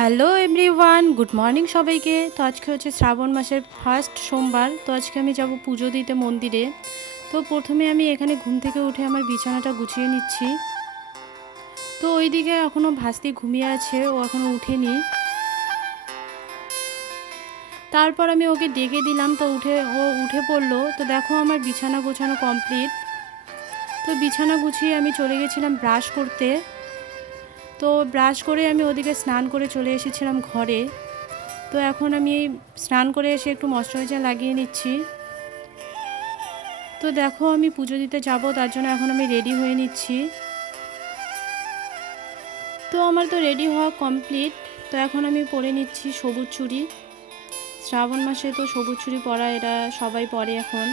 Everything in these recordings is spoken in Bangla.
হ্যালো এভরিওয়ান, গুড মর্নিং সবাইকে। তো আজকে হচ্ছে শ্রাবণ মাসের ফার্স্ট সোমবার। তো আজকে আমি যাব পুজো দিতে মন্দিরে। তো প্রথমে আমি এখানে ঘুম থেকে উঠে আমার বিছানাটা গুছিয়ে নিচ্ছি। তো ওইদিকে এখনও ভাস্তি ঘুমিয়ে আছে, ও এখনও উঠেনি। তারপর আমি ওকে ডেকে দিলাম, তো ও উঠে পড়লো। তো দেখো আমার বিছানা গোছানো কমপ্লিট। তো বিছানা গুছিয়ে আমি চলে গেছিলাম ব্রাশ করতে। তো ব্রাশ করে আমি ওদিকে স্নান করে চলে এসেছিলাম ঘরে। তো এখন আমি স্নান করে এসে একটু ময়শ্চারাইজার লাগিয়ে নিচ্ছি। তো দেখো আমি পুজো দিতে যাব, তার জন্য এখন আমি রেডি হয়ে নিচ্ছি। তো আমার তো রেডি হওয়া কমপ্লিট। তো এখন আমি পরে নিচ্ছি সবুজ চুড়ি। শ্রাবণ মাসে তো সবুজ চুড়ি পরা এটা সবাই পরে এখন।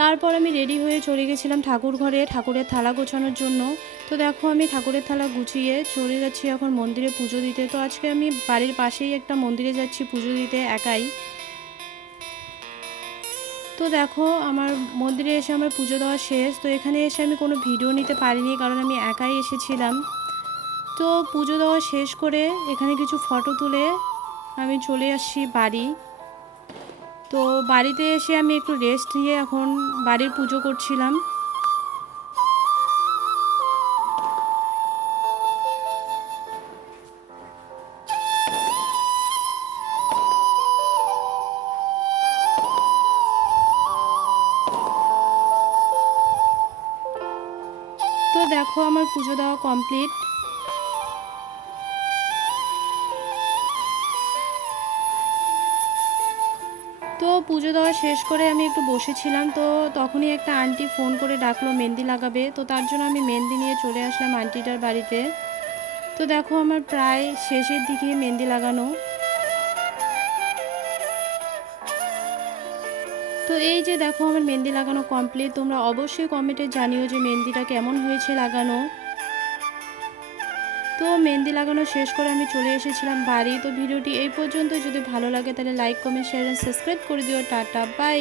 তারপর আমি রেডি হয়ে চলে গেছিলাম ঠাকুর ঘরে ঠাকুরের থালা গোছানোর জন্য। তো দেখো আমি ঠাকুরের থালা গুছিয়ে চলে যাচ্ছি এখন মন্দিরে পুজো দিতে। তো আজকে আমি বাড়ির পাশেই একটা মন্দিরে যাচ্ছি পুজো দিতে একাই। তো দেখো আমার মন্দিরে এসে আমার পুজো দেওয়া শেষ। তো এখানে এসে আমি কোনো ভিডিও নিতে পারিনি, কারণ আমি একাই এসেছিলাম। তো পুজো দেওয়া শেষ করে এখানে কিছু ফটো তুলে আমি চলে আসছি বাড়ি। তো বাড়িতে এসে আমি একটু রেস্ট নিয়ে এখন বাড়ির পুজো করছিলাম। তো দেখো আমার পুজো দেওয়া কমপ্লিট। তো পুজো দেওয়া শেষ করে আমি একটু বসেছিলাম। তো তখনই একটা আন্টি ফোন করে ডাকলো মেহেন্দি লাগাবে। তো তার জন্য আমি মেহেন্দি নিয়ে চলে আসলাম আন্টিটার বাড়িতে। তো দেখো আমার প্রায় শেষের দিকে মেহেন্দি লাগানো। তো এই যে দেখো আমার মেহেন্দি লাগানো কমপ্লিট। তোমরা অবশ্যই কমেন্টে জানিও যে মেহেন্দিটা কেমন হয়েছে লাগানো। তো মেহেন্দি লাগানো শেষ করে আমি চলে এসেছিলাম বাড়ি। তো ভিডিওটি এই পর্যন্ত, যদি ভালো লাগে তাহলে like comment share and subscribe করে দিও। Tata by.